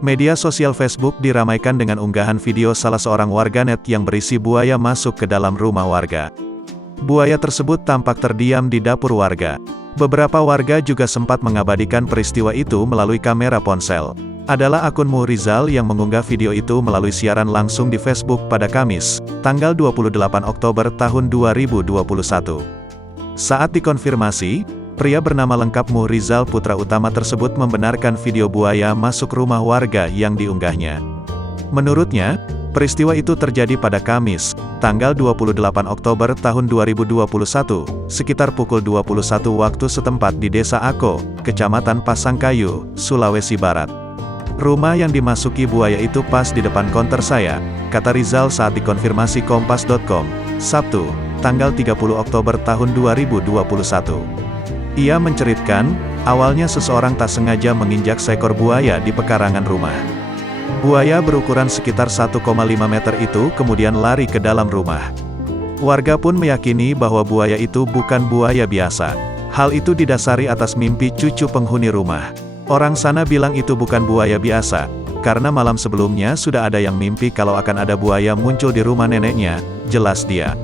Media sosial Facebook diramaikan dengan unggahan video salah seorang warganet yang berisi buaya masuk ke dalam rumah warga. Buaya tersebut tampak terdiam di dapur warga. Beberapa warga juga sempat mengabadikan peristiwa itu melalui kamera ponsel. Adalah akun Muhrizal yang mengunggah video itu melalui siaran langsung di Facebook pada Kamis, tanggal 28 Oktober tahun 2021. Saat dikonfirmasi, pria bernama lengkap Muhrizal Putra Utama tersebut membenarkan video buaya masuk rumah warga yang diunggahnya. Menurutnya, peristiwa itu terjadi pada Kamis, tanggal 28 Oktober tahun 2021, sekitar pukul 21 waktu setempat di Desa Ako, Kecamatan Pasangkayu, Sulawesi Barat. Rumah yang dimasuki buaya itu pas di depan konter saya, kata Rizal saat dikonfirmasi Kompas.com, Sabtu, tanggal 30 Oktober tahun 2021. Ia menceritakan, awalnya seseorang tak sengaja menginjak seekor buaya di pekarangan rumah. Buaya berukuran sekitar 1,5 meter itu kemudian lari ke dalam rumah. Warga pun meyakini bahwa buaya itu bukan buaya biasa. Hal itu didasari atas mimpi cucu penghuni rumah. Orang sana bilang itu bukan buaya biasa, karena malam sebelumnya sudah ada yang mimpi kalau akan ada buaya muncul di rumah neneknya, jelas dia.